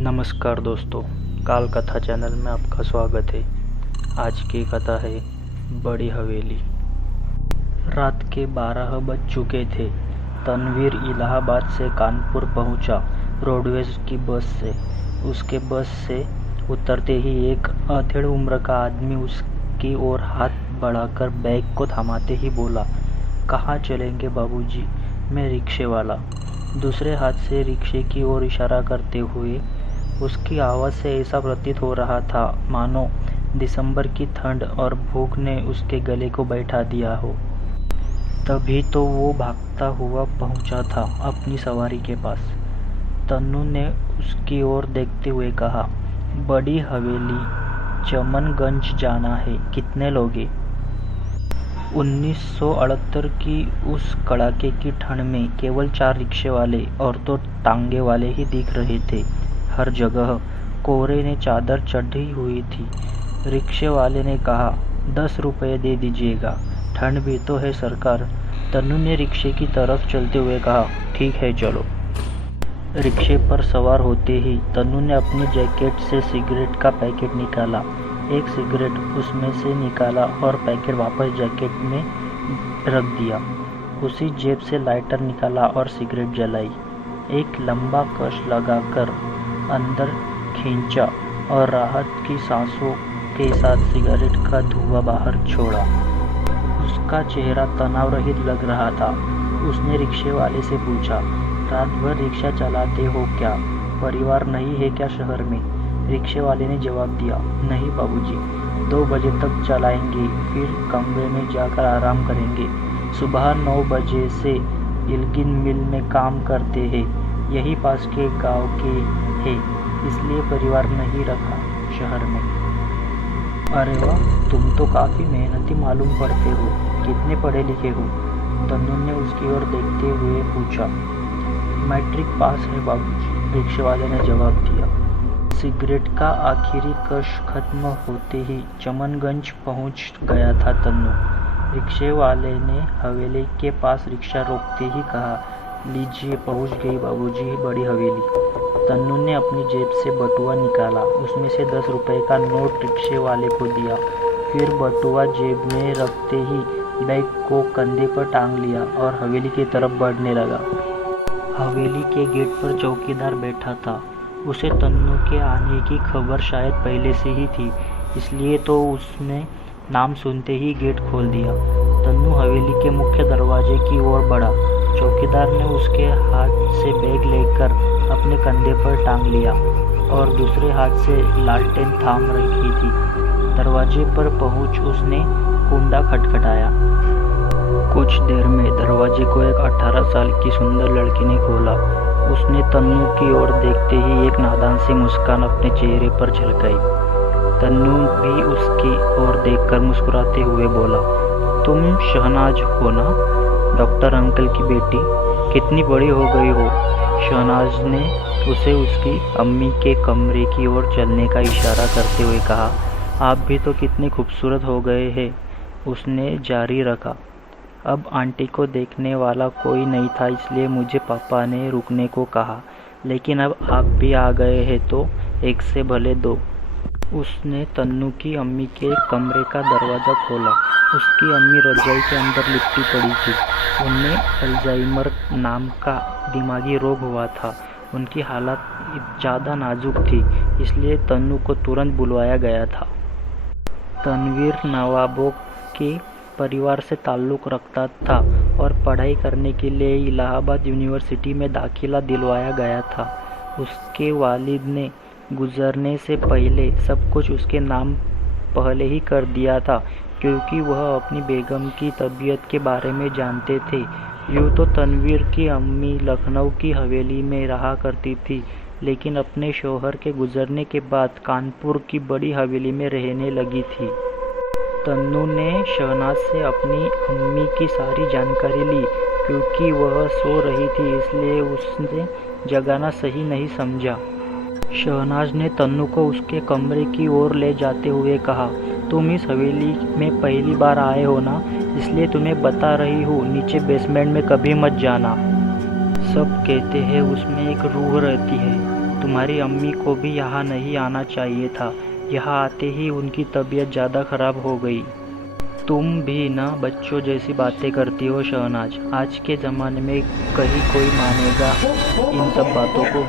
नमस्कार दोस्तों, काल कथा चैनल में आपका स्वागत है। आज की कथा है बड़ी हवेली। रात के 12 बज चुके थे। तनवीर इलाहाबाद से कानपुर पहुंचा रोडवेज की बस से। उसके बस से उतरते ही एक अधेड़ उम्र का आदमी उसकी ओर हाथ बढ़ाकर बैग को थमाते ही बोला, कहाँ चलेंगे बाबूजी? मैं रिक्शे वाला। दूसरे हाथ से रिक्शे की ओर इशारा करते हुए उसकी आवाज़ से ऐसा प्रतीत हो रहा था मानो दिसंबर की ठंड और भूख ने उसके गले को बैठा दिया हो। तभी तो वो भागता हुआ पहुंचा था अपनी सवारी के पास। तन्नू ने उसकी ओर देखते हुए कहा, बड़ी हवेली, चमनगंज जाना है, कितने लोगे? 1978 की उस कड़ाके की ठंड में केवल 4 रिक्शे वाले और 2 टांगे वाले ही दिख रहे थे। हर जगह कोहरे ने चादर चढ़ी हुई थी। रिक्शे वाले ने कहा, 10 रुपये दे दीजिएगा, ठंड भी तो है सरकार। तन्नू ने रिक्शे की तरफ चलते हुए कहा, ठीक है चलो। रिक्शे पर सवार होते ही तन्नू ने अपनी जैकेट से सिगरेट का पैकेट निकाला। एक सिगरेट उसमें से निकाला और पैकेट वापस जैकेट में रख दिया। उसी जेब से लाइटर निकाला और सिगरेट जलाई। एक लंबा कश लगाकर अंदर खींचा और राहत की सांसों के साथ सिगरेट का धुआं बाहर छोड़ा। उसका चेहरा तनाव रहित लग रहा था। उसने रिक्शे वाले से पूछा, रात भर रिक्शा चलाते हो क्या? परिवार नहीं है क्या शहर में? रिक्शे वाले ने जवाब दिया, नहीं बाबूजी, 2 बजे तक चलाएंगे, फिर कमरे में जाकर आराम करेंगे। सुबह 9 बजे से इल्गिन मिल में काम करते हैं, यही पास के गांव के है, इसलिए परिवार नहीं रखा शहर में। अरे वाह, तुम तो काफ़ी मेहनती मालूम पड़ते हो, कितने पढ़े लिखे हो? तन्नू ने उसकी ओर देखते हुए पूछा। मैट्रिक पास है बाबूजी, रिक्शे वाले ने जवाब दिया। सिगरेट का आखिरी कश खत्म होते ही चमनगंज पहुंच गया था तन्नू। रिक्शे वाले ने हवेली के पास रिक्शा रोकते ही कहा, लीजिए पहुंच गई बाबूजी बड़ी हवेली। तन्नू ने अपनी जेब से बटुआ निकाला, उसमें से 10 रुपये का नोट रिक्शे वाले को दिया। फिर बटुआ जेब में रखते ही बैग को कंधे पर टांग लिया और हवेली की तरफ बढ़ने लगा। हवेली के गेट पर चौकीदार बैठा था। उसे तन्नू के आने की खबर शायद पहले से ही थी, इसलिए तो उसने नाम सुनते ही गेट खोल दिया। तन्नू हवेली के मुख्य दरवाजे की ओर बढ़ा। चौकीदार ने उसके हाथ से बैग लेकर अपने कंधे पर टांग लिया और दूसरे हाथ से लालटेन थाम रखी थी। दरवाजे पर पहुंच उसने कुंडा खटखटाया। कुछ देर में दरवाजे को एक 18 साल की सुंदर लड़की ने खोला। उसने तन्नू की ओर देखते ही एक नादान सी मुस्कान अपने चेहरे पर झलकाई। तन्नू भी उसकी ओर देखकर मुस्कुराते हुए बोला, तुम शहनाज हो ना, डॉक्टर अंकल की बेटी? कितनी बड़ी हो गई हो? शहनाज ने उसे उसकी अम्मी के कमरे की ओर चलने का इशारा करते हुए कहा, आप भी तो कितने खूबसूरत हो गए हैं। उसने जारी रखा, अब आंटी को देखने वाला कोई नहीं था, इसलिए मुझे पापा ने रुकने को कहा, लेकिन अब आप भी आ गए हैं तो एक से भले दो। उसने तन्नू की अम्मी के कमरे का दरवाज़ा खोला। उसकी अम्मी रजाई के अंदर लिपटी पड़ी थी। उन्हें अल्जाइमर नाम का दिमागी रोग हुआ था। उनकी हालत ज़्यादा नाजुक थी, इसलिए तन्नू को तुरंत बुलवाया गया था। तनवीर नवाबों के परिवार से ताल्लुक़ रखता था और पढ़ाई करने के लिए इलाहाबाद यूनिवर्सिटी में दाखिला दिलवाया गया था। उसके वालिद ने गुजरने से पहले सब कुछ उसके नाम पहले ही कर दिया था, क्योंकि वह अपनी बेगम की तबीयत के बारे में जानते थे। यूँ तो तनवीर की अम्मी लखनऊ की हवेली में रहा करती थी, लेकिन अपने शौहर के गुजरने के बाद कानपुर की बड़ी हवेली में रहने लगी थी। तन्नू ने शहनाज से अपनी अम्मी की सारी जानकारी ली। क्योंकि वह सो रही थी, इसलिए उसने जगाना सही नहीं समझा। शहनाज ने तन्नू को उसके कमरे की ओर ले जाते हुए कहा, तुम इस हवेली में पहली बार आए हो ना, इसलिए तुम्हें बता रही हूँ, नीचे बेसमेंट में कभी मत जाना। सब कहते हैं उसमें एक रूह रहती है, तुम्हारी अम्मी को भी यहाँ नहीं आना चाहिए था। यहाँ आते ही उनकी तबीयत ज़्यादा ख़राब हो गई। तुम भी ना बच्चों जैसी बातें करती हो शहनाज। आज के ज़माने में कहीं कोई मानेगा इन सब बातों को।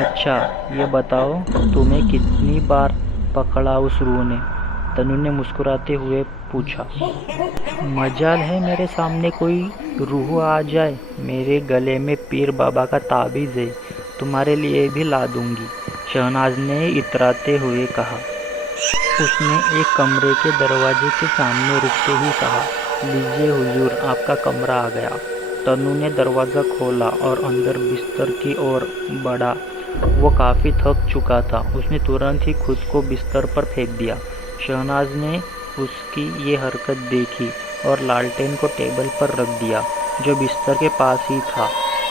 अच्छा ये बताओ, तुम्हें कितनी बार पकड़ा उस रूह ने? तनु ने मुस्कुराते हुए पूछा। मजाल है मेरे सामने कोई रूह आ जाए। मेरे गले में पीर बाबा का ताबीज़ है, तुम्हारे लिए भी ला दूंगी, शहनाज ने इतराते हुए कहा। उसने एक कमरे के दरवाजे के सामने रुकते ही कहा, लीजिए हुजूर, आपका कमरा आ गया। तनु ने दरवाज़ा खोला और अंदर बिस्तर की ओर बढ़ा। वो काफ़ी थक चुका था। उसने तुरंत ही खुद को बिस्तर पर फेंक दिया। शहनाज ने उसकी ये हरकत देखी और लालटेन को टेबल पर रख दिया, जो बिस्तर के पास ही था।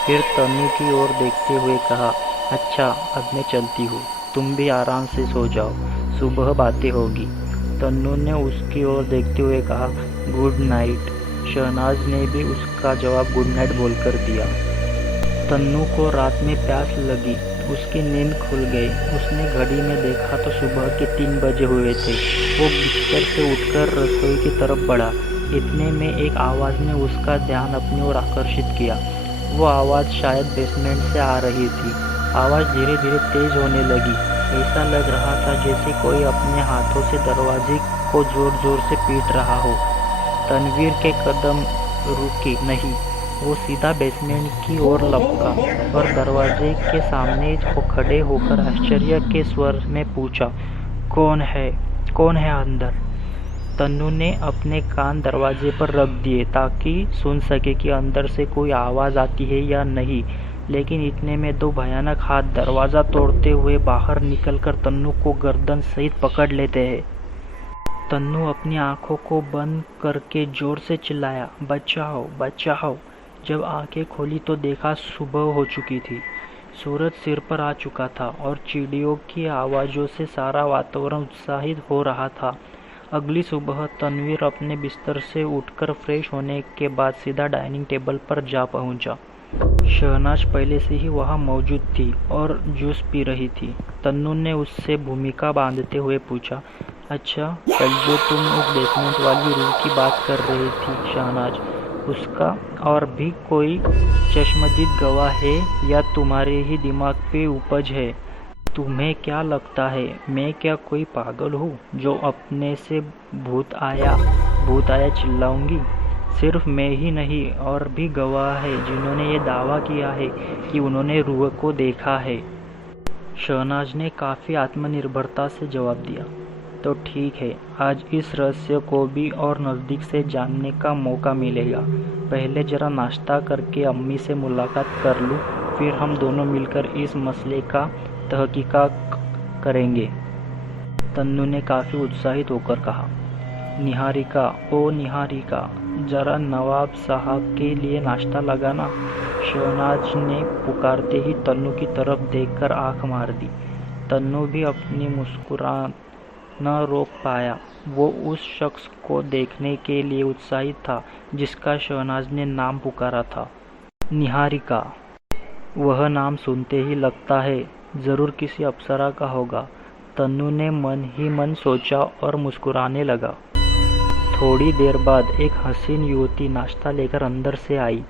फिर तनु की ओर देखते हुए कहा, अच्छा अब मैं चलती हूँ, तुम भी आराम से सो जाओ, सुबह बातें होगी। तन्नू ने उसकी ओर देखते हुए कहा, गुड नाइट। शहनाज ने भी उसका जवाब गुड नाइट बोलकर दिया। तन्नू को रात में प्यास लगी। उसकी नींद खुल गई। उसने घड़ी में देखा तो सुबह के 3 बजे हुए थे। वो बिस्तर से उठकर रसोई की तरफ बढ़ा। इतने में एक आवाज़ ने उसका ध्यान अपनी ओर आकर्षित किया। वो आवाज़ शायद बेसमेंट से आ रही थी। आवाज़ धीरे धीरे तेज होने लगी। ऐसा लग रहा था जैसे कोई अपने हाथों से दरवाजे को जोर जोर से पीट रहा हो। तनवीर के कदम रुके नहीं। वो सीधा बेसमेंट की ओर लपका और दरवाजे के सामने खड़े होकर आश्चर्य के स्वर में पूछा, कौन है अंदर? तन्नू ने अपने कान दरवाजे पर रख दिए ताकि सुन सके कि अंदर से कोई आवाज़ आती है या नहीं, लेकिन इतने में 2 भयानक हाथ दरवाज़ा तोड़ते हुए बाहर निकलकर तन्नू को गर्दन सहित पकड़ लेते हैं। तन्नू अपनी आंखों को बंद करके जोर से चिल्लाया, बचाओ बचाओ। जब आंखें खोली तो देखा सुबह हो चुकी थी। सूरज सिर पर आ चुका था और चिड़ियों की आवाज़ों से सारा वातावरण उत्साहित हो रहा था। अगली सुबह तनवीर अपने बिस्तर से उठकर फ्रेश होने के बाद सीधा डाइनिंग टेबल पर जा पहुंचा। शहनाज पहले से ही वहां मौजूद थी और जूस पी रही थी। तन्नू ने उससे भूमिका बांधते हुए पूछा, अच्छा कल जो तुम उस बेसमेंट वाली रूह की बात कर रही थी शहनाज, उसका और भी कोई चश्मदीद गवाह है या तुम्हारे ही दिमाग पे उपज है? तुम्हें क्या लगता है मैं क्या कोई पागल हूँ जो अपने से भूत आया चिल्लाऊंगी? सिर्फ मैं ही नहीं और भी गवाह है जिन्होंने ये दावा किया है कि उन्होंने रूह को देखा है। शहनाज ने काफ़ी आत्मनिर्भरता से जवाब दिया, तो ठीक है, आज इस रहस्य को भी और नज़दीक से जानने का मौका मिलेगा। पहले ज़रा नाश्ता करके अम्मी से मुलाकात कर लूँ, फिर हम दोनों मिलकर इस मसले का तहकीकात करेंगे। तन्नू ने काफ़ी उत्साहित होकर कहा। निहारिका, ओ निहारिका, ज़रा नवाब साहब के लिए नाश्ता लगाना। शहनाज ने पुकारते ही तन्नू की तरफ देखकर आंख मार दी। तन्नू भी अपनी मुस्कुराहट न रोक पाया। वो उस शख्स को देखने के लिए उत्साहित था जिसका शहनाज ने नाम पुकारा था, निहारिका। वह नाम सुनते ही लगता है ज़रूर किसी अप्सरा का होगा। तन्नू ने मन ही मन सोचा और मुस्कुराने लगा। थोड़ी देर बाद एक हसीन युवती नाश्ता लेकर अंदर से आई।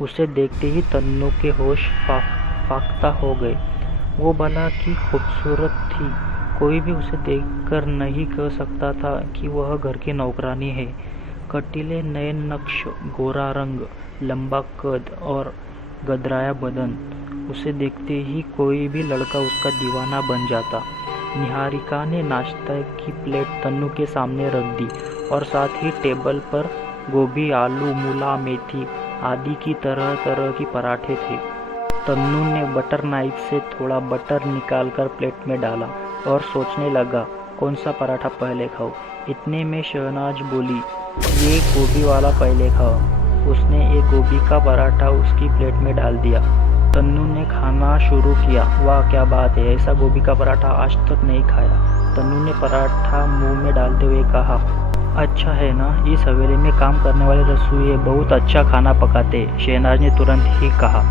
उसे देखते ही तन्नू के होश फाख्ता हो गए। वो भला की खूबसूरत थी। कोई भी उसे देखकर नहीं कह सकता था कि वह घर की नौकरानी है। कटीले नयन नक्श, गोरा रंग, लंबा कद और गदराया बदन, उसे देखते ही कोई भी लड़का उसका दीवाना बन जाता। निहारिका ने नाश्ते की प्लेट तन्नू के सामने रख दी और साथ ही टेबल पर गोभी, आलू, मूला, मेथी आदि की तरह तरह की पराठे थे। तन्नू ने बटर नाइफ से थोड़ा बटर निकालकर प्लेट में डाला और सोचने लगा कौन सा पराठा पहले खाऊं। इतने में शहनाज बोली, ये गोभी वाला पहले खाओ। उसने एक गोभी का पराठा उसकी प्लेट में डाल दिया। तन्नू ने खाना शुरू किया। वाह क्या बात है, ऐसा गोभी का पराठा आज तक नहीं खाया। तन्नू ने पराठा मुंह में डालते हुए कहा, अच्छा है ना, इस हवेली में काम करने वाले रसोइये बहुत अच्छा खाना पकाते। शहनाज ने तुरंत ही कहा।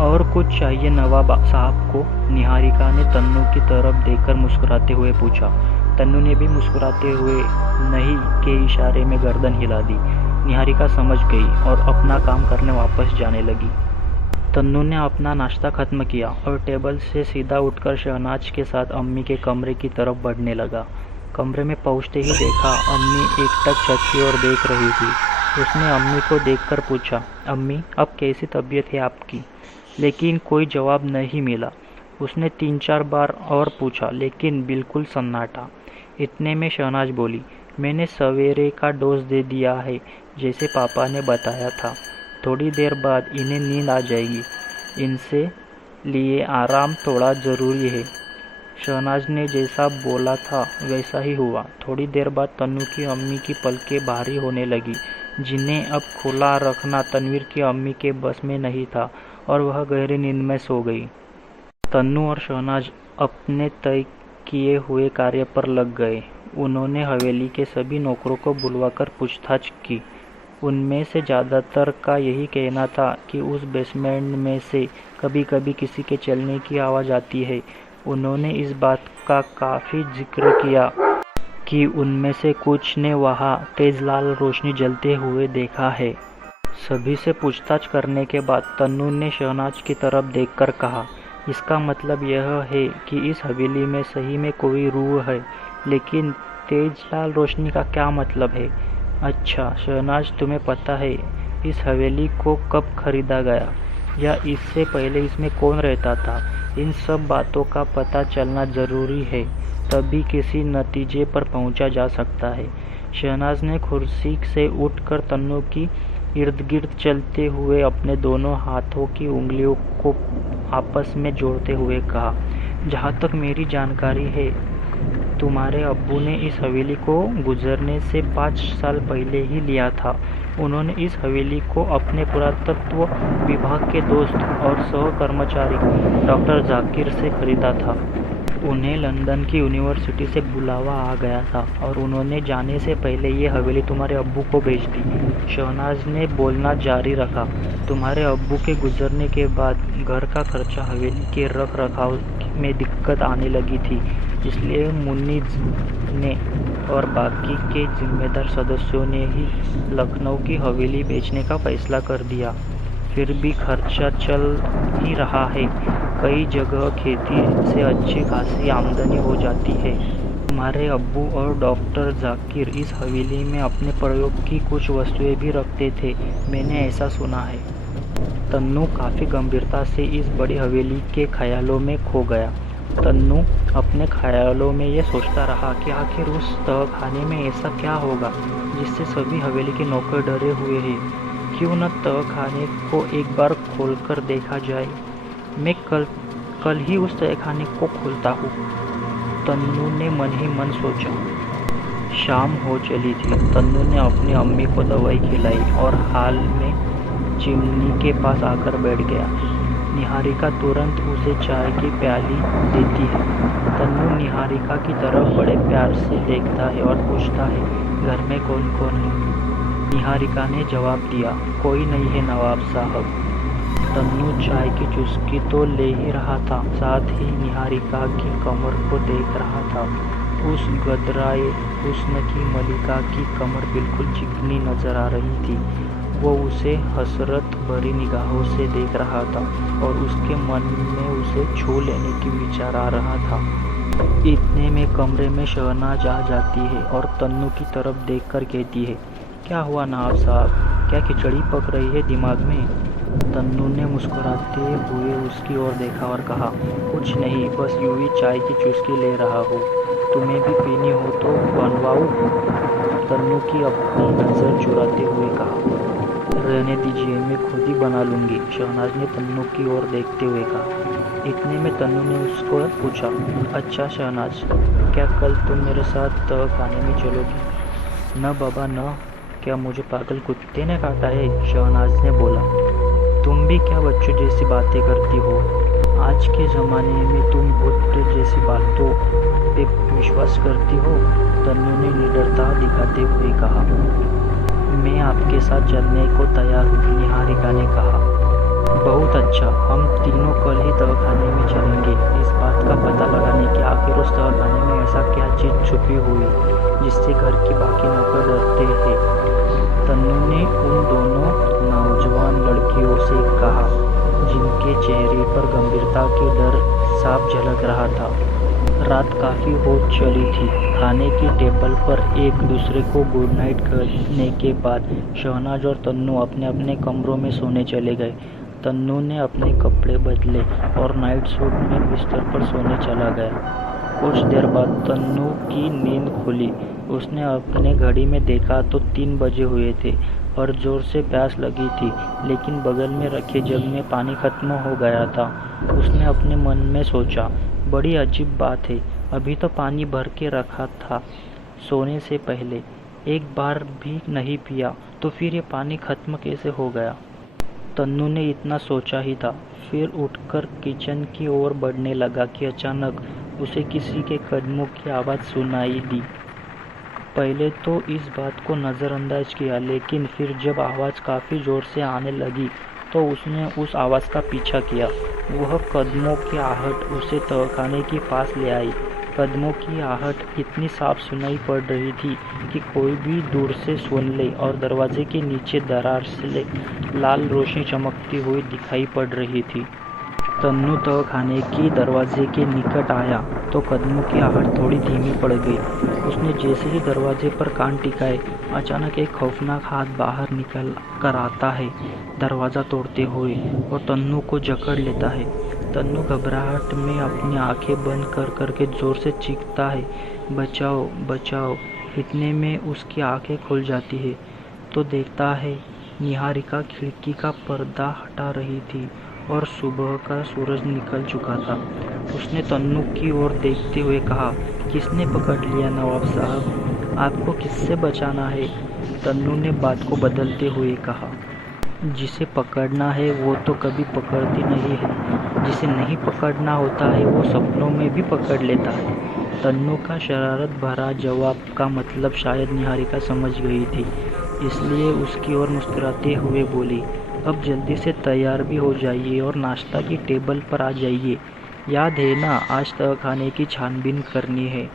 और कुछ चाहिए नवाब साहब को? निहारिका ने तन्नू की तरफ देखकर मुस्कुराते हुए पूछा। तन्नू ने भी मुस्कुराते हुए नहीं के इशारे में गर्दन हिला दी। निहारिका समझ गई और अपना काम करने वापस जाने लगी। तन्नू ने अपना नाश्ता खत्म किया और टेबल से सीधा उठकर शहनाज के साथ अम्मी के कमरे की तरफ बढ़ने लगा। कमरे में पहुंचते ही देखा अम्मी एकटक छत की ओर देख रही थी। उसने अम्मी को देखकर पूछा, अम्मी अब कैसी तबीयत है आपकी? लेकिन कोई जवाब नहीं मिला। उसने 3-4 बार और पूछा लेकिन बिल्कुल सन्नाटा। इतने में शहनाज बोली, मैंने सवेरे का डोज दे दिया है जैसे पापा ने बताया था। थोड़ी देर बाद इन्हें नींद आ जाएगी, इनसे लिए आराम थोड़ा ज़रूरी है। शहनाज ने जैसा बोला था वैसा ही हुआ। थोड़ी देर बाद तन्नू की अम्मी की पलकें भारी होने लगी, जिन्हें अब खुला रखना तनवीर की अम्मी के बस में नहीं था और वह गहरी नींद में सो गई। तन्नू और शहनाज अपने तय किए हुए कार्य पर लग गए। उन्होंने हवेली के सभी नौकरों को बुलवाकर पूछताछ की। उनमें से ज़्यादातर का यही कहना था कि उस बेसमेंट में से कभी कभी किसी के चलने की आवाज़ आती है। उन्होंने इस बात का काफ़ी जिक्र किया कि उनमें से कुछ ने वहाँ तेज लाल रोशनी जलते हुए देखा है। सभी से पूछताछ करने के बाद तन्नू ने शहनाज की तरफ देखकर कहा, इसका मतलब यह है कि इस हवेली में सही में कोई रूह है, लेकिन तेज लाल रोशनी का क्या मतलब है? अच्छा शहनाज, तुम्हें पता है इस हवेली को कब खरीदा गया या इससे पहले इसमें कौन रहता था? इन सब बातों का पता चलना ज़रूरी है, तभी किसी नतीजे पर पहुंचा जा सकता है। शहनाज ने कुर्सी से उठकर तन्नू की इर्द गिर्द चलते हुए अपने दोनों हाथों की उंगलियों को आपस में जोड़ते हुए कहा, जहाँ तक मेरी जानकारी है तुम्हारे अब्बू ने इस हवेली को गुजरने से 5 साल पहले ही लिया था। उन्होंने इस हवेली को अपने पुरातत्व विभाग के दोस्त और सहकर्मचारी डॉक्टर जाकिर से खरीदा था। उन्हें लंदन की यूनिवर्सिटी से बुलावा आ गया था और उन्होंने जाने से पहले ये हवेली तुम्हारे अब्बू को बेच दी। शहनाज ने बोलना जारी रखा, तुम्हारे अब्बू के गुजरने के बाद घर का खर्चा हवेली के रख रखाव में दिक्कत आने लगी थी, इसलिए मुन्नीज ने और बाकी के जिम्मेदार सदस्यों ने ही लखनऊ की हवेली बेचने का फैसला कर दिया। फिर भी खर्चा चल ही रहा है। कई जगह खेती से अच्छी खासी आमदनी हो जाती है। तुम्हारे अब्बू और डॉक्टर जाकिर इस हवेली में अपने प्रयोग की कुछ वस्तुएं भी रखते थे, मैंने ऐसा सुना है। तन्नू काफ़ी गंभीरता से इस बड़ी हवेली के ख्यालों में खो गया। तन्नू अपने ख्यालों में ये सोचता रहा कि आखिर उस तहखाने में ऐसा क्या होगा जिससे सभी हवेली के नौकर डरे हुए हैं। क्यों न तहखाने को एक बार खोलकर देखा जाए। मैं कल ही उस तहखाने को खोलता हूँ, तन्नू ने मन ही मन सोचा। शाम हो चली थी। तन्नू ने अपनी अम्मी को दवाई खिलाई और हाल में चिमनी के पास आकर बैठ गया। निहारिका तुरंत उसे चाय की प्याली देती है। तन्नू निहारिका की तरफ बड़े प्यार से देखता है और पूछता है, घर में कौन कौन है? निहारिका ने जवाब दिया, कोई नहीं है नवाब साहब। तन्नू चाय की चुस्की तो ले ही रहा था, साथ ही निहारिका की कमर को देख रहा था। उस गदराए हुस्न की मलिका की कमर बिल्कुल चिकनी नजर आ रही थी। वो उसे हसरत भरी निगाहों से देख रहा था और उसके मन में उसे छू लेने की विचार आ रहा था। इतने में कमरे में शहनाज आ जाती है और तन्नू की तरफ देखकर कहती है, क्या हुआ नवाब साहब, क्या खिचड़ी पक रही है दिमाग में? तन्नू ने मुस्कुराते हुए उसकी ओर देखा और कहा, कुछ नहीं, बस यूं ही चाय की चुस्की ले रहा हूँ। तुम्हें भी पीनी हो तो बनवाऊँ? तन्नू की अपनी नज़र चुराते हुए कहा, रहने दीजिए, मैं खुद ही बना लूँगी। शहनाज ने तन्नू की ओर देखते हुए कहा। इतने में तन्नू ने उसको पूछा, अच्छा शहनाज, क्या कल तुम मेरे साथ तहखाने में चलोगी? न बाबा न, क्या मुझे पागल कुत्ते ने काटा है? शहनाज ने बोला, तुम भी क्या बच्चों जैसी बातें करती हो? आज के ज़माने में तुम भूत प्रेत जैसी बातों पे विश्वास करती हो? तन्नू ने निडरता दिखाते हुए कहा। मैं आपके साथ चलने को तैयार हूँ, निहारिका ने कहा। बहुत अच्छा, हम तीनों कल ही तहखाने में चलेंगे इस बात का पता लगाने कि आखिर उस तहखाने में ऐसा क्या चीज़ छुपी हुई जिससे घर की बाकी नौकर डरते हैं। तन्नू ने उन दोनों नौजवान लड़कियों से कहा जिनके चेहरे पर गंभीरता के डर साफ झलक रहा था। रात काफ़ी हो चली थी। खाने की टेबल पर एक दूसरे को गुड नाइट कहने के बाद शहनाज और तन्नू अपने अपने कमरों में सोने चले गए। तन्नू ने अपने कपड़े बदले और नाइट सूट में बिस्तर पर सोने चला गया। कुछ देर बाद तन्नू की नींद खुली। उसने अपने घड़ी में देखा तो 3 बजे हुए थे और जोर से प्यास लगी थी, लेकिन बगल में रखे जग में पानी खत्म हो गया था। उसने अपने मन में सोचा, बड़ी अजीब बात है, अभी तो पानी भर के रखा था सोने से पहले, एक बार भी नहीं पिया, तो फिर ये पानी खत्म कैसे हो गया। तन्नू ने इतना सोचा ही था, फिर उठकर किचन की ओर बढ़ने लगा कि अचानक उसे किसी के कदमों की आवाज़ सुनाई दी। पहले तो इस बात को नज़रअंदाज किया, लेकिन फिर जब आवाज़ काफ़ी ज़ोर से आने लगी तो उसने उस आवाज़ का पीछा किया। वह कदमों की आहट उसे तहखाने के पास ले आई। कदमों की आहट इतनी साफ सुनाई पड़ रही थी कि कोई भी दूर से सुन ले, और दरवाजे के नीचे दरार से लाल रोशनी चमकती हुई दिखाई पड़ रही थी। तन्नू तहखाने के दरवाजे के निकट आया तो कदमों की आहट थोड़ी धीमी पड़ गई। उसने जैसे ही दरवाजे पर कान टिकाए, अचानक एक खौफनाक हाथ बाहर निकल कर आता है, दरवाज़ा तोड़ते हुए, और तन्नू को जकड़ लेता है। तन्नू घबराहट में अपनी आंखें बंद कर करके जोर से चीखता है, बचाओ बचाओ। इतने में उसकी आंखें खुल जाती है तो देखता है निहारिका खिड़की का पर्दा हटा रही थी और सुबह का सूरज निकल चुका था। उसने तन्नू की ओर देखते हुए कहा, किसने पकड़ लिया नवाब साहब, आपको किससे बचाना है। तन्नू ने बात को बदलते हुए कहा, जिसे पकड़ना है वो तो कभी पकड़ती नहीं है, जिसे नहीं पकड़ना होता है वो सपनों में भी पकड़ लेता है। तन्नू का शरारत भरा जवाब का मतलब शायद निहारिका समझ गई थी, इसलिए उसकी ओर मुस्कुराते हुए बोली, अब जल्दी से तैयार भी हो जाइए और नाश्ता की टेबल पर आ जाइए। याद है ना, आज तहखाने की छानबीन करनी है।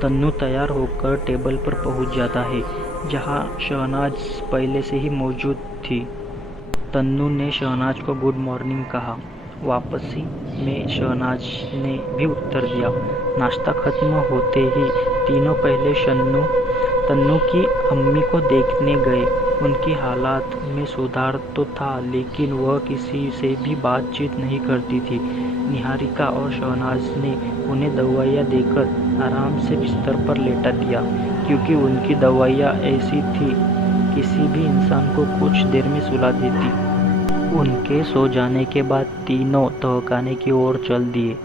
तन्नू तैयार होकर टेबल पर पहुंच जाता है, जहां शहनाज पहले से ही मौजूद थी। तन्नू ने शहनाज को गुड मॉर्निंग कहा। वापसी में शहनाज ने भी उत्तर दिया। नाश्ता खत्म होते ही तीनों पहले तन्नू की अम्मी को देखने गए। उनकी हालात में सुधार तो था, लेकिन वह किसी से भी बातचीत नहीं करती थी। निहारिका और शहनाज ने उन्हें दवाइयाँ देकर आराम से बिस्तर पर लेटा दिया, क्योंकि उनकी दवाइयाँ ऐसी थी किसी भी इंसान को कुछ देर में सुला देती। उनके सो जाने के बाद तीनों तहखाने की ओर चल दिए।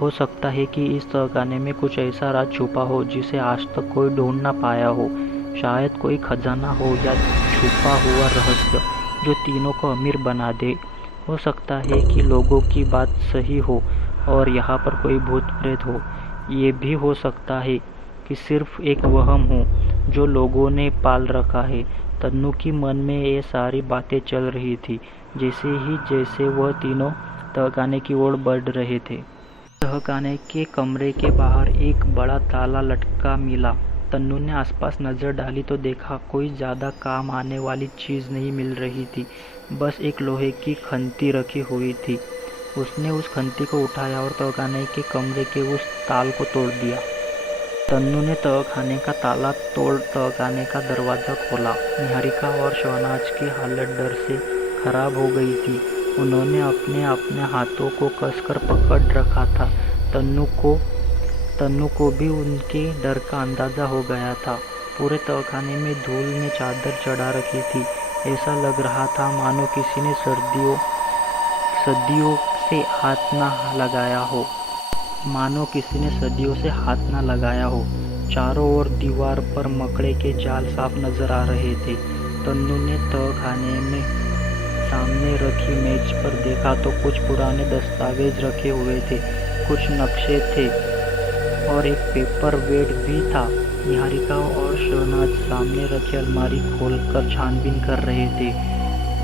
हो सकता है कि इस तहखाने में कुछ ऐसा राज छुपा हो जिसे आज तक कोई ढूंढ ना पाया हो। शायद कोई खजाना हो या छुपा हुआ रहस्य जो तीनों को अमीर बना दे। हो सकता है कि लोगों की बात सही हो और यहाँ पर कोई भूत प्रेत हो। ये भी हो सकता है कि सिर्फ एक वहम हो जो लोगों ने पाल रखा है। तन्नू की मन में ये सारी बातें चल रही थी जैसे वह तीनों तहखाने की ओर बढ़ रहे थे। तहखाने के कमरे के बाहर एक बड़ा ताला लटका मिला। तन्नू ने आसपास नज़र डाली तो देखा कोई ज़्यादा काम आने वाली चीज़ नहीं मिल रही थी, बस एक लोहे की खंती रखी हुई थी। उसने उस खंती को उठाया और तहखाने के कमरे के उस ताल को तोड़ दिया। तन्नू ने तहखाने का ताला तोड़ तहखाने का दरवाज़ा खोला। निहारिका और शहनाज की हालत डर से खराब हो गई थी। उन्होंने अपने हाथों को कसकर पकड़ रखा था। तन्नू को भी उनके डर का अंदाज़ा हो गया था। पूरे तहखाने में धूल ने चादर चढ़ा रखी थी। ऐसा लग रहा था मानो किसी ने सदियों से हाथ ना लगाया हो। चारों ओर दीवार पर मकड़े के जाल साफ नजर आ रहे थे। तन्नू ने तहखाने में सामने रखी मेज पर देखा तो कुछ पुराने दस्तावेज रखे हुए थे, कुछ नक्शे थे और एक पेपर वेट भी था। निहारिका और शहनाज सामने रखी अलमारी खोलकर छानबीन कर रहे थे।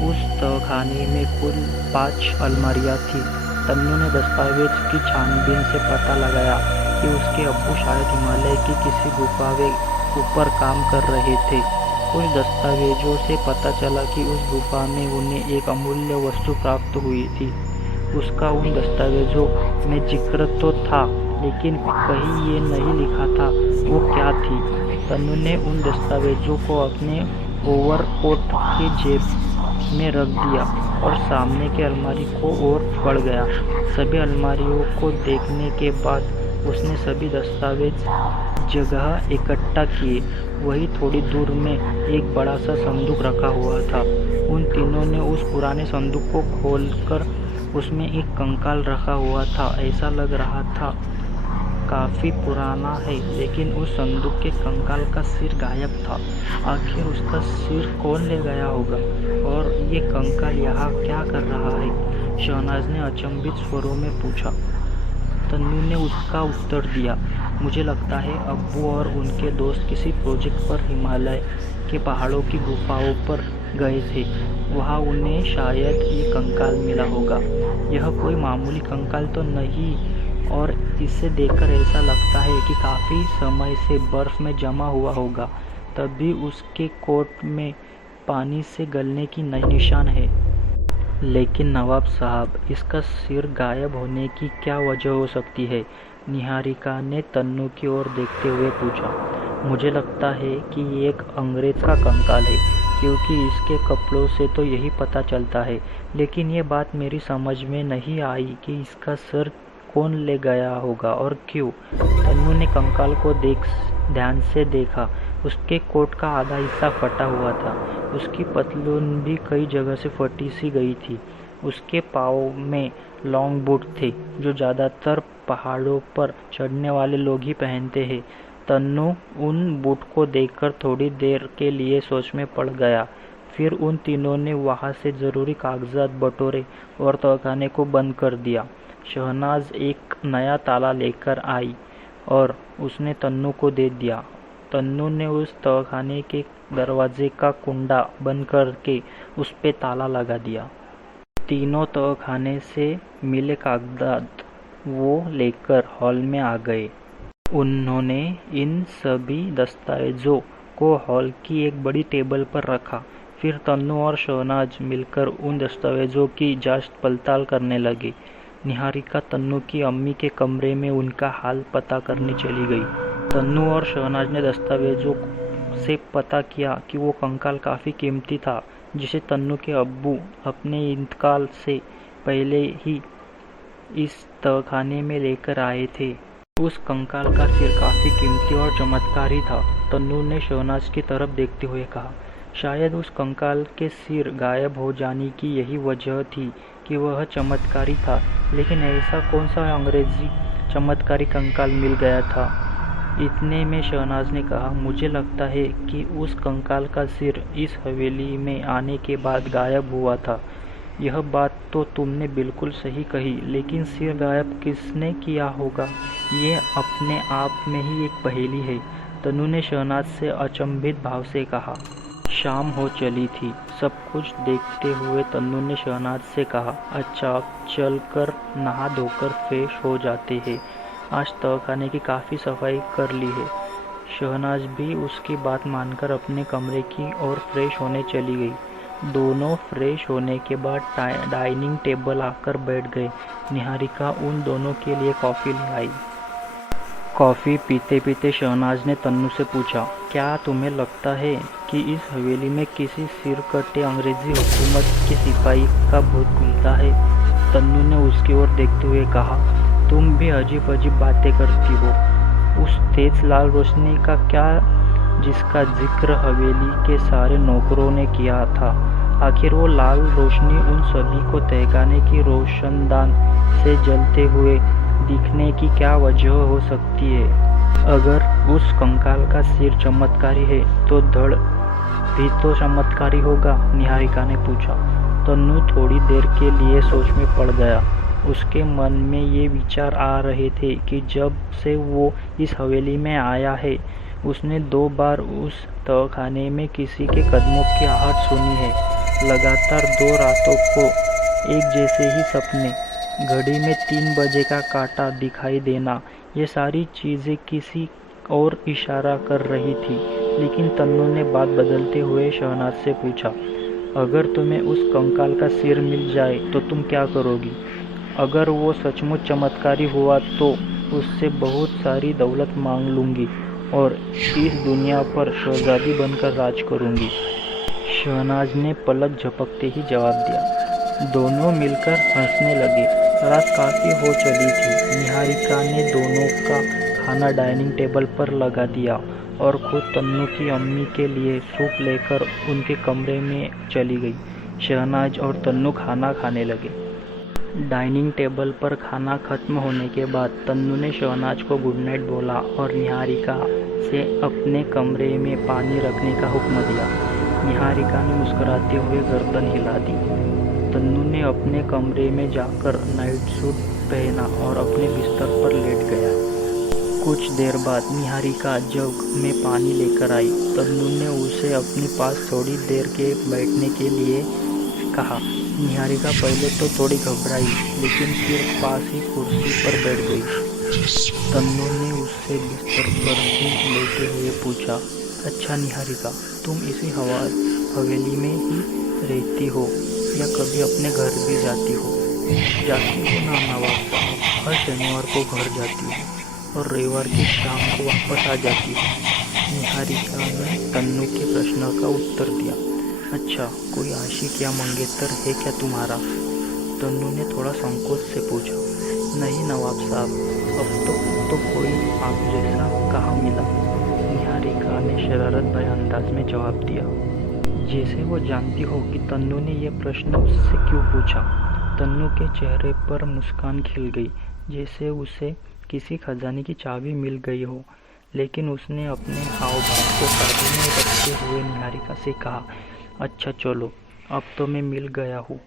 उस तहखाने में कुल 5 अलमारियां थीं। तन्नू ने दस्तावेज की छानबीन से पता लगाया कि उसके अब्बू शायद हिमालय की किसी गुफा के ऊपर काम कर रहे थे। कुछ दस्तावेजों से पता चला कि उस गुफा में उन्हें एक अमूल्य वस्तु प्राप्त हुई थी। उसका उन दस्तावेजों में जिक्र तो था, लेकिन कहीं ये नहीं लिखा था वो क्या थी। तन्नू ने उन दस्तावेजों को अपने ओवरकोट की जेब में रख दिया और सामने की अलमारी को ओर बढ़ गया। सभी अलमारियों को देखने के बाद उसने सभी दस्तावेज जगह इकट्ठा किए। वहीं थोड़ी दूर में एक बड़ा सा संदूक रखा हुआ था। उन तीनों ने उस पुराने संदूक को खोलकर उसमें एक कंकाल रखा हुआ था। ऐसा लग रहा था काफ़ी पुराना है, लेकिन उस संदूक के कंकाल का सिर गायब था। आखिर उसका सिर कौन ले गया होगा और ये कंकाल यहाँ क्या कर रहा है? शहनाज ने अचंभित स्वरों में पूछा। तन्नू ने उसका उत्तर दिया, मुझे लगता है अब्बू और उनके दोस्त किसी प्रोजेक्ट पर हिमालय के पहाड़ों की गुफाओं पर गए थे। वहाँ उन्हें शायद ये कंकाल मिला होगा। यह कोई मामूली कंकाल तो नहीं और इसे देखकर ऐसा लगता है कि काफ़ी समय से बर्फ़ में जमा हुआ होगा, तभी उसके कोट में पानी से गलने की निशान है। लेकिन नवाब साहब, इसका सिर गायब होने की क्या वजह हो सकती है? निहारिका ने तन्नू की ओर देखते हुए पूछा। मुझे लगता है कि ये एक अंग्रेज़ का कंकाल है, क्योंकि इसके कपड़ों से तो यही पता चलता है। लेकिन ये बात मेरी समझ में नहीं आई कि इसका सिर कौन ले गया होगा और क्यों। तन्नू ने कंकाल को ध्यान से देखा। उसके कोट का आधा हिस्सा फटा हुआ था। उसकी पतलून भी कई जगह से फटी सी गई थी। उसके पाँव में लॉन्ग बूट थे, जो ज़्यादातर पहाड़ों पर चढ़ने वाले लोग ही पहनते हैं। तन्नू उन बूट को देखकर थोड़ी देर के लिए सोच में पड़ गया। फिर उन तीनों ने वहाँ से ज़रूरी कागजात बटोरे और तहखाने को बंद कर दिया। शहनाज एक नया ताला लेकर आई और उसने तन्नू को दे दिया। तन्नू ने उस तहखाने के दरवाजे का कुंडा बंद करके उस पे ताला लगा दिया। तीनों तहखाने से मिले कागजात वो लेकर हॉल में आ गए। उन्होंने इन सभी दस्तावेजों को हॉल की एक बड़ी टेबल पर रखा। फिर तन्नू और शहनाज मिलकर उन दस्तावेजों की जांच पड़ताल करने लगे। निहारिका तन्नू की अम्मी के कमरे में उनका हाल पता करने चली गई। तन्नू और शहनाज ने दस्तावेजों से पता किया कि वो कंकाल काफ़ी कीमती था, जिसे तन्नू के अब्बू अपने इंतकाल से पहले ही इस तहखाने में लेकर आए थे। उस कंकाल का सिर काफ़ी कीमती और चमत्कारी था। तन्नू ने शहनाज की तरफ देखते हुए कहा, शायद उस कंकाल के सिर गायब हो जाने की यही वजह थी कि वह चमत्कारी था। लेकिन ऐसा कौन सा अंग्रेजी चमत्कारी कंकाल मिल गया था? इतने में शहनाज ने कहा, मुझे लगता है कि उस कंकाल का सिर इस हवेली में आने के बाद गायब हुआ था। यह बात तो तुमने बिल्कुल सही कही, लेकिन सिर गायब किसने किया होगा, ये अपने आप में ही एक पहेली है। तन्नू ने शहनाज से अचंभित भाव से कहा। शाम हो चली थी। सब कुछ देखते हुए तन्नू ने शहनाज से कहा, अच्छा चल कर नहा धोकर फ्रेश हो जाते हैं। आज तहखाने की काफ़ी सफाई कर ली है। शहनाज भी उसकी बात मानकर अपने कमरे की ओर फ्रेश होने चली गई। दोनों फ्रेश होने के बाद डाइनिंग टेबल आकर बैठ गए। निहारिका उन दोनों के लिए कॉफ़ी ले आई। कॉफ़ी पीते पीते शहनाज ने तन्नू से पूछा, क्या तुम्हें लगता है कि इस हवेली में किसी सिरकटे अंग्रेज़ी हुकूमत के सिपाही का भूत घूमता है? तन्नू ने उसकी ओर देखते हुए कहा, तुम भी अजीब अजीब बातें करती हो। उस तेज लाल रोशनी का क्या जिसका जिक्र हवेली के सारे नौकरों ने किया था? आखिर वो लाल रोशनी उन सभी को तहखाने की रोशनदान से जलते हुए दिखने की क्या वजह हो सकती है? अगर उस कंकाल का सिर चमत्कारी है तो धड़ भी तो चमत्कारी होगा, निहारिका ने पूछा। तन्नू थोड़ी देर के लिए सोच में पड़ गया। उसके मन में ये विचार आ रहे थे कि जब से वो इस हवेली में आया है, उसने 2 बार उस तहखाने में किसी के कदमों की आहट सुनी है। लगातार 2 रातों को एक जैसे ही सपने, घड़ी में 3 बजे का कांटा दिखाई देना, ये सारी चीज़ें किसी और इशारा कर रही थी। लेकिन तन्नू ने बात बदलते हुए शहनाज से पूछा, अगर तुम्हें उस कंकाल का सिर मिल जाए तो तुम क्या करोगी? अगर वो सचमुच चमत्कारी हुआ तो उससे बहुत सारी दौलत मांग लूँगी और इस दुनिया पर शहजादी बनकर राज करूँगी। शहनाज ने पलक झपकते ही जवाब दिया। दोनों मिलकर हंसने लगे। रात काफ़ी हो चली थी। निहारिका ने दोनों का खाना डाइनिंग टेबल पर लगा दिया और खुद तन्नू की अम्मी के लिए सूप लेकर उनके कमरे में चली गई। शहनाज और तन्नू खाना खाने लगे। डाइनिंग टेबल पर खाना खत्म होने के बाद तन्नू ने शहनाज को गुड नाइट बोला और निहारिका से अपने कमरे में पानी रखने का हुक्म दिया। निहारिका ने मुस्कुराते हुए गर्दन हिला दी। तन्नू ने अपने कमरे में जाकर नाइट सूट पहना और अपने बिस्तर पर लेट गया। कुछ देर बाद निहारिका जग में पानी लेकर आई। तन्नू ने उसे अपने पास थोड़ी देर के बैठने के लिए कहा। निहारिका पहले तो थोड़ी घबराई, लेकिन फिर पास ही कुर्सी पर बैठ गई। तन्नू ने उससे बिस्तर पर ही लेटे हुए पूछा, अच्छा निहारिका, तुम इसी हवेली में ही रहती हो या कभी अपने घर भी जाती हो? जाती हो ना नवाब साहब, हर शनिवार को घर जाती हो और रविवार की शाम को वापस आ जाती हो। निहारिका ने तन्नू के प्रश्न का उत्तर दिया। अच्छा, कोई आशिक या मंगेतर है क्या तुम्हारा? तन्नू ने थोड़ा संकोच से पूछा। नहीं नवाब साहब, अब तो कोई आप जैसा कहाँ मिला। निहारिका ने शरारत भरे अंदाज में जवाब दिया, जैसे वो जानती हो कि तन्नू ने यह प्रश्न उससे क्यों पूछा। तन्नू के चेहरे पर मुस्कान खिल गई, जैसे उसे किसी खजाने की चाबी मिल गई हो। लेकिन उसने अपने हाव-भाव को काबू में रखते हुए निहारिका से कहा, अच्छा चलो, अब तो मैं मिल गया हूँ।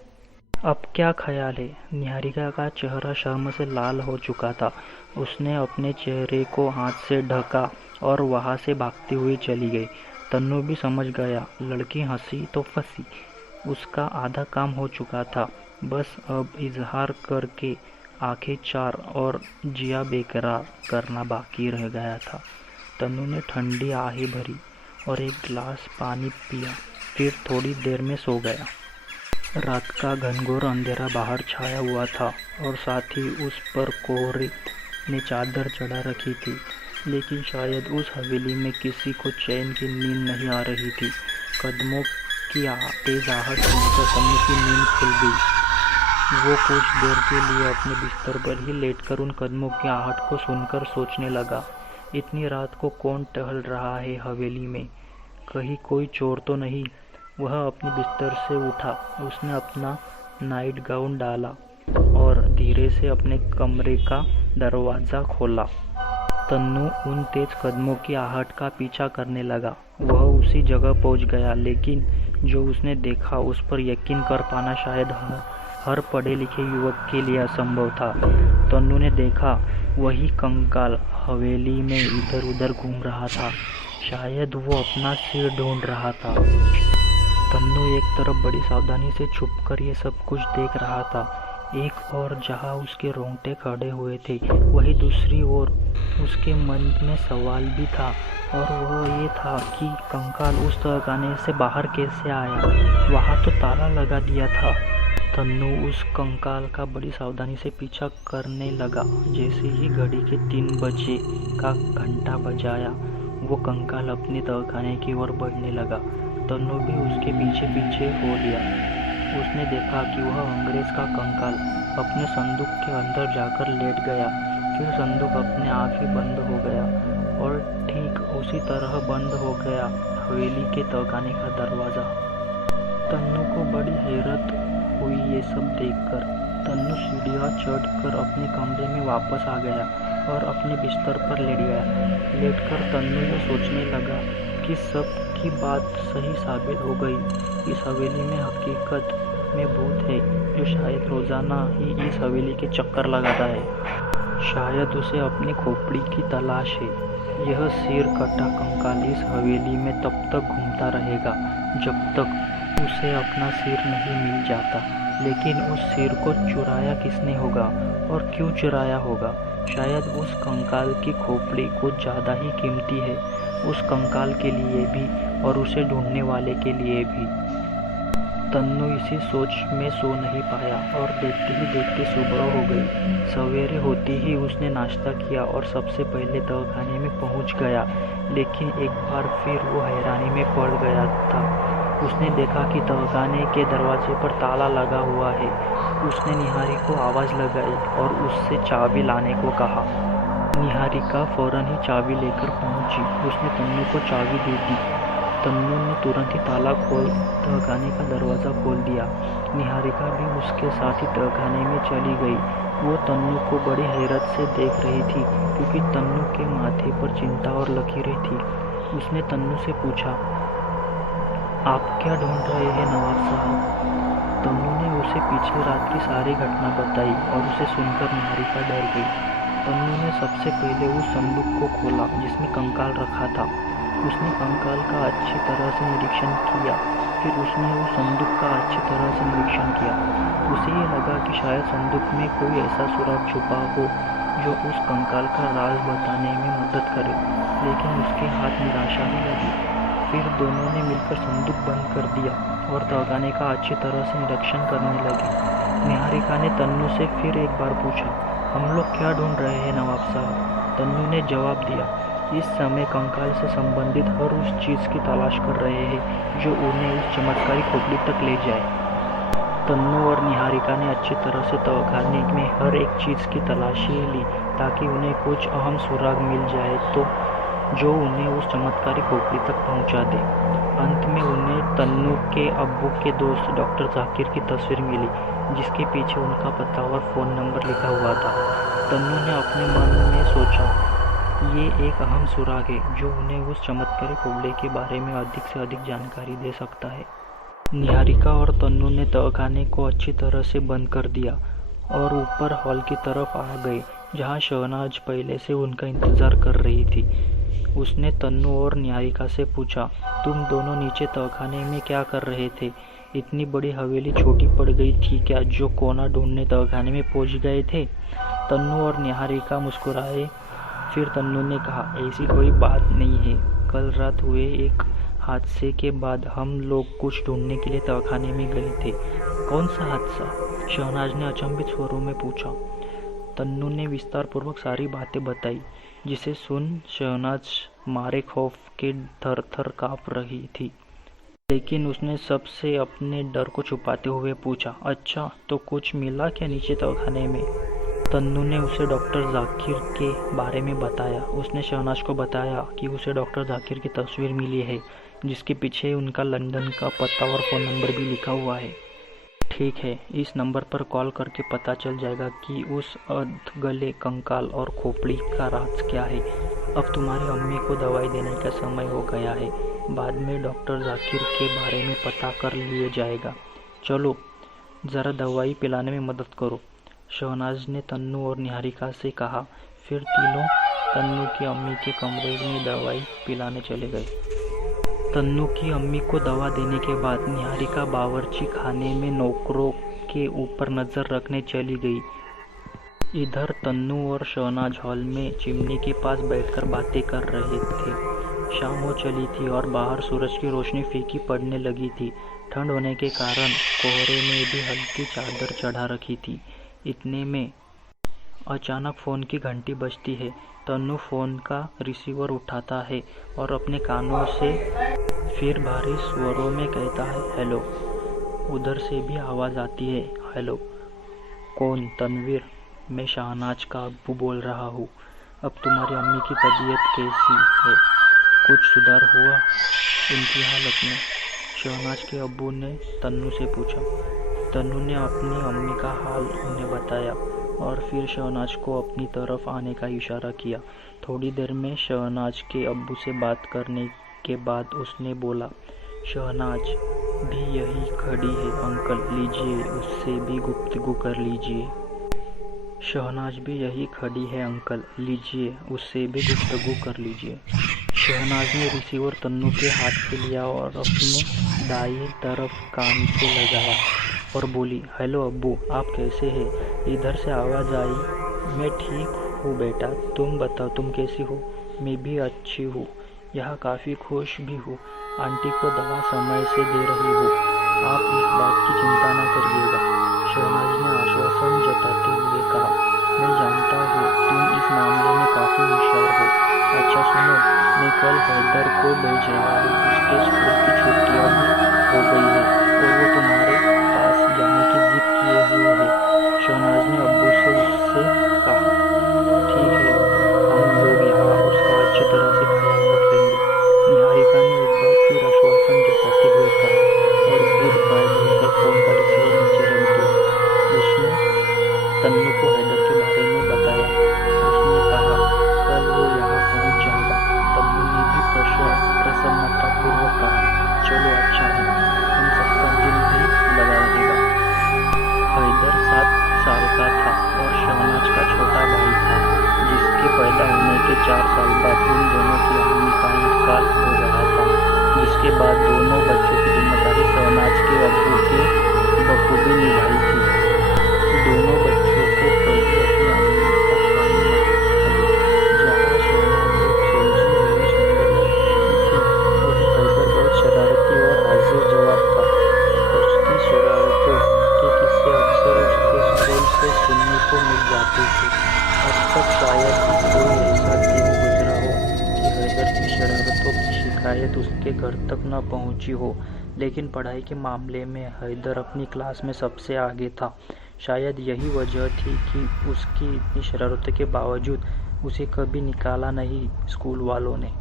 अब क्या ख्याल है? निहारिका का चेहरा शर्म से लाल हो चुका था। उसने अपने चेहरे को हाथ से ढका और वहाँ से भागती हुई चली गई। तन्नू भी समझ गया, लड़की हंसी तो फंसी। उसका आधा काम हो चुका था, बस अब इजहार करके आंखें चार और जिया बेकरार करना बाकी रह गया था। तन्नू ने ठंडी आहें भरी और एक गिलास पानी पिया, फिर थोड़ी देर में सो गया। रात का घनघोर अंधेरा बाहर छाया हुआ था और साथ ही उस पर कोहरे ने चादर चढ़ा रखी थी। लेकिन शायद उस हवेली में किसी को चैन की नींद नहीं आ रही थी। कदमों की तेज आहट सुनकर तन्नू की नींद खुल गई। वो कुछ देर के लिए अपने बिस्तर पर ही लेटकर उन कदमों की आहट को सुनकर सोचने लगा, इतनी रात को कौन टहल रहा है हवेली में? कहीं कोई चोर तो नहीं? वह अपने बिस्तर से उठा। उसने अपना नाइट गाउन डाला और धीरे से अपने कमरे का दरवाज़ा खोला। तन्नू उन तेज कदमों की आहट का पीछा करने लगा। वह उसी जगह पहुंच गया, लेकिन जो उसने देखा उस पर यकीन कर पाना शायद हर पढ़े लिखे युवक के लिए असंभव था। तन्नू ने देखा, वही कंकाल हवेली में इधर उधर घूम रहा था। शायद वो अपना सिर ढूंढ रहा था। तन्नू एक तरफ बड़ी सावधानी से छुपकर ये सब कुछ देख रहा था। एक और जहाँ उसके रोंगटे खड़े हुए थे, वही दूसरी ओर उसके मन में सवाल भी था, और वह ये था कि कंकाल उस तहखाने से बाहर कैसे आया? वहाँ तो ताला लगा दिया था। तन्नू उस कंकाल का बड़ी सावधानी से पीछा करने लगा। जैसे ही घड़ी के 3 बजे का घंटा बजाया, वो कंकाल अपने तहखाने की ओर बढ़ने लगा। तन्नू भी उसके पीछे पीछे हो लिया। उसने देखा कि वह अंग्रेज का कंकाल अपने संदूक के अंदर जाकर लेट गया। फिर संदूक अपने आप ही बंद हो गया और ठीक उसी तरह बंद हो गया हवेली के तहखाने का दरवाज़ा। तन्नू को बड़ी हैरत हुई ये सब देखकर। तन्नू सीढ़ियाँ चढ़कर अपने कमरे में वापस आ गया और अपने बिस्तर पर लेट गया। लेटकर तन्नू ये सोचने लगा कि सब की बात सही साबित हो गई। इस हवेली में हकीकत में भूत है, जो शायद रोज़ाना ही इस हवेली के चक्कर लगाता है। शायद उसे अपनी खोपड़ी की तलाश है। यह सिर कटा कंकाल इस हवेली में तब तक घूमता रहेगा जब तक उसे अपना सिर नहीं मिल जाता। लेकिन उस सिर को चुराया किसने होगा और क्यों चुराया होगा? शायद उस कंकाल की खोपड़ी कुछ ज़्यादा ही कीमती है, उस कंकाल के लिए भी और उसे ढूंढने वाले के लिए भी। तन्नू इसी सोच में सो नहीं पाया और देखते ही देखते सुबह हो गई। सवेरे होते ही उसने नाश्ता किया और सबसे पहले तहखाने में पहुंच गया। लेकिन एक बार फिर वो हैरानी में पड़ गया था। उसने देखा कि तहखाने के दरवाजे पर ताला लगा हुआ है। उसने निहारी को आवाज़ लगाई और उससे चाबी लाने को कहा। निहारिका फौरन ही चाबी लेकर पहुंची। उसने तन्नू को चाबी दे दी। तन्नू ने तुरंत ही ताला खोल तहखाने का दरवाज़ा खोल दिया। निहारिका भी उसके साथ ही तहखाने में चली गई। वो तन्नू को बड़ी हैरत से देख रही थी क्योंकि तन्नू के माथे पर चिंता और लकीरें थी। उसने तन्नू से पूछा, आप क्या ढूंढ रहे हैं नवाब साहब? तन्नू ने उसे पीछे रात की सारी घटना बताई और उसे सुनकर निहारिका डर गई। तन्नू ने सबसे पहले उस संदूक को खोला जिसमें कंकाल रखा था। उसने कंकाल का अच्छी तरह से निरीक्षण किया। फिर उसने उस संदूक का अच्छी तरह से निरीक्षण किया। उसे ये लगा कि शायद संदूक में कोई ऐसा सुराग छुपा हो जो उस कंकाल का राज बताने में मदद करे। लेकिन उसके हाथ निराशा ही लगी। फिर दोनों ने मिलकर संदूक बंद कर दिया और तहखाने का अच्छी तरह से निरीक्षण करने लगे। निहारिका ने तन्नू से फिर एक बार पूछा, हम लोग क्या ढूंढ रहे हैं नवाब साहब? तन्नू ने जवाब दिया, इस समय कंकाल से संबंधित हर उस चीज़ की तलाश कर रहे हैं जो उन्हें उस चमत्कारी खोपड़ी तक ले जाए। तन्नू और निहारिका ने अच्छी तरह से तहखाने में हर एक चीज़ की तलाशी ली ताकि उन्हें कुछ अहम सुराग मिल जाए तो जो उन्हें उस चमत्कारी खोपड़ी तक पहुंचा दे। अंत में उन्हें तन्नू के अब्बू के दोस्त डॉक्टर जाकिर की तस्वीर मिली जिसके पीछे उनका पता और फ़ोन नंबर लिखा हुआ था। तन्नू ने अपने मन में सोचा, ये एक अहम सुराग है जो उन्हें उस चमत्कारी खोपड़ी के बारे में अधिक से अधिक जानकारी दे सकता है। निहारिका और तन्नू ने तहखाने को अच्छी तरह से बंद कर दिया और ऊपर हॉल की तरफ आ गए जहां शहनाज पहले से उनका इंतज़ार कर रही थी। उसने तन्नू और निहारिका से पूछा, तुम दोनों नीचे तहखाने में क्या कर रहे थे? इतनी बड़ी हवेली छोटी पड़ गई थी क्या जो कोना ढूंढने तहखाने में पहुंच गए थे? तन्नू और निहारिका मुस्कुराए। फिर तन्नू ने कहा, ऐसी कोई बात नहीं है। कल रात हुए एक हादसे के बाद हम लोग कुछ ढूंढने के लिए तहखाने में गए थे। कौन सा हादसा? शहनाज ने अचंभित स्वरों में पूछा। तन्नू ने विस्तारपूर्वक सारी बातें बताई जिसे सुन शहनाज मारे खौफ के थर-थर काँप रही थी। लेकिन उसने सबसे अपने डर को छुपाते हुए पूछा, अच्छा तो कुछ मिला क्या नीचे तहखाने में? तन्नू ने उसे डॉक्टर जाकिर के बारे में बताया। उसने शहनाज को बताया कि उसे डॉक्टर जाकिर की तस्वीर मिली है जिसके पीछे उनका लंदन का पता और फ़ोन नंबर भी लिखा हुआ है। ठीक है, इस नंबर पर कॉल करके पता चल जाएगा कि उस अधगले कंकाल और खोपड़ी का राज क्या है। अब तुम्हारी अम्मी को दवाई देने का समय हो गया है। बाद में डॉक्टर जाकिर के बारे में पता कर लिया जाएगा। चलो ज़रा दवाई पिलाने में मदद करो, शहनाज ने तन्नू और निहारिका से कहा। फिर तीनों तन्नू की अम्मी के कमरे में दवाई पिलाने चले गए। तन्नू की अम्मी को दवा देने के बाद निहारिका बावर्ची खाने में नौकरों के ऊपर नज़र रखने चली गई। इधर तन्नू और शहनाज हॉल में चिमनी के पास बैठकर बातें कर रहे थे। शाम हो चली थी और बाहर सूरज की रोशनी फीकी पड़ने लगी थी। ठंड होने के कारण कोहरे में भी हल्की चादर चढ़ा रखी थी। इतने में अचानक फ़ोन की घंटी बजती है। तन्नू फ़ोन का रिसीवर उठाता है और अपने कानों से फिर भारी स्वरों में कहता है, हेलो। उधर से भी आवाज़ आती है, हेलो। कौन? तनवीर, मैं शहनाज का अब्बू बोल रहा हूँ। अब तुम्हारी अम्मी की तबीयत कैसी है? कुछ सुधार हुआ उनकी हालत में? शहनाज के अब्बू ने तन्नू से पूछा। तन्नू ने अपनी अम्मी का हाल उन्हें बताया और फिर शहनाज को अपनी तरफ आने का इशारा किया। थोड़ी देर में शहनाज के अब्बू से बात करने के बाद उसने बोला, शहनाज भी यही खड़ी है अंकल, लीजिए उससे भी गुफ्तगू कर लीजिए। शहनाज भी यही खड़ी है अंकल, लीजिए उससे भी गुफ्तगू कर लीजिए। शहनाज ने रिसीवर तन्नू के हाथ से लिया और अपने दाएं तरफ कान से लगाया और बोली, हेलो अब्बू, आप कैसे हैं? इधर से आवाज़ आई। मैं ठीक हूँ बेटा, तुम बताओ तुम कैसी हो? मैं भी अच्छी हूँ, यहाँ काफ़ी खुश भी हूँ। आंटी को दवा समय से दे रही हूँ, आप इस बात की चिंता न करिएगा। शहनाज ने आश्वासन जताते हुए कहा, मैं जानता हूँ तुम इस मामले में काफ़ी होशियार हो। अच्छा सुनो, मैं कल हैदर को भेज रहा हूँ, उसके स्कूल की छुट्टियाँ भी हो गई है और वो तुम्हारे पास जाने की जिद किए हुए है। शहनाज ने अब्बू से उससे कहा, ठीक है अब्बू, हम लोग यहाँ उसका अच्छी तरह से ख्याल रखेंगे। निहारिका ने एक बार फिर आश्वासन जताते हुए कहा और गुड बाय बोलकर फोन का रिसीवर नीचे रख दिया। उसने तन्नू को हैदर के बारे में बताया। उसने कहा, कल वो यहाँ पहुँच जाएगा। तन्नू ने भी प्रसन्नतापूर्वक कहा, चलो अच्छा है, हम सबका दिल भी लगा रहेगा। हैदर 7 साल का था और शहनाज का छोटा भाई था, जिसके पैदा होने के 4 साल बाद उन दोनों की अम्मी का इंतकाल हो रहा था, जिसके बाद दोनों बच्चों की जिम्मेदारी शहनाज के अब्बू के बखूबी निभाई थी। दोनों बच्चों को कभी अपनी अम्मी का काम न लगे। जहाँ शहनाज एक सुलझी हुई सुंदर लड़की थी, वहीं हैदर बहुत शरारती और हाजिर जवाब था। उसकी शरारतों के किस्से अक्सर उसके स्कूल से सुनने को मिल जाते थे। अब तक शायद ही कोई ऐसा दिन गुजरा हो कि हैदर की शरारतों की शिकायत उसके घर तक न पहुंची हो, लेकिन पढ़ाई के मामले में हैदर अपनी क्लास में सबसे आगे था। शायद यही वजह थी कि उसकी इतनी शरारतों के बावजूद उसे कभी निकाला नहीं स्कूल वालों ने।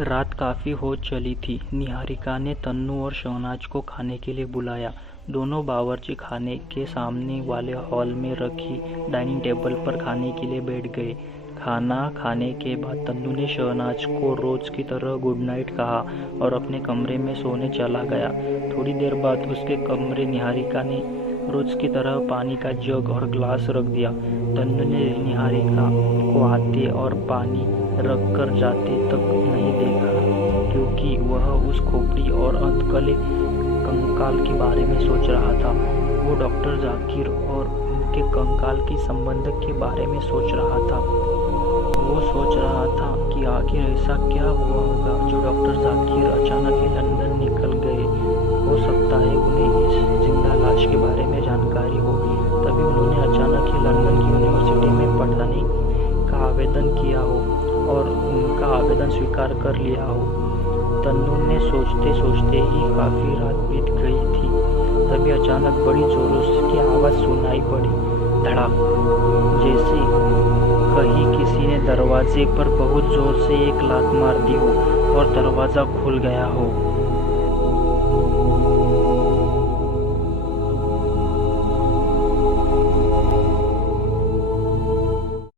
रात काफ़ी हो चली थी। निहारिका ने तन्नू और शहनाज को खाने के लिए बुलाया। दोनों बावर्ची खाने के सामने वाले हॉल में रखी डाइनिंग टेबल पर खाने के लिए बैठ गए। खाना खाने के बाद तन्नू ने शहनाज को रोज़ की तरह गुड नाइट कहा और अपने कमरे में सोने चला गया। थोड़ी देर बाद उसके कमरे निहारिका ने रोज़ की तरह पानी का जग और ग्लास रख दिया। तन्नू ने निहारिका को आते और पानी रख कर जाते तक नहीं देखा, क्योंकि वह उस खोपड़ी और अधकले कंकाल के बारे में सोच रहा था। वो डॉक्टर जाकिर और उनके कंकाल के संबंध के बारे में सोच रहा था। वो सोच रहा था कि आखिर ऐसा क्या हुआ होगा जो डॉक्टर जाकिर अचानक ही लंदन निकल गए। हो सकता है उन्हें इस जिंदा लाश के बारे में जानकारी हो, तभी उन्होंने अचानक ही लंदन की यूनिवर्सिटी में पढ़ने का आवेदन किया हो और उनका आवेदन स्वीकार कर लिया हो। तन्नू ने सोचते सोचते ही काफ़ी रात बीत गई थी। तभी अचानक बड़ी जोरों की आवाज़ सुनाई पड़ी, धड़ाक, जैसे कहीं किसी ने दरवाजे पर बहुत जोर से एक लात मार दी हो और दरवाज़ा खुल गया हो।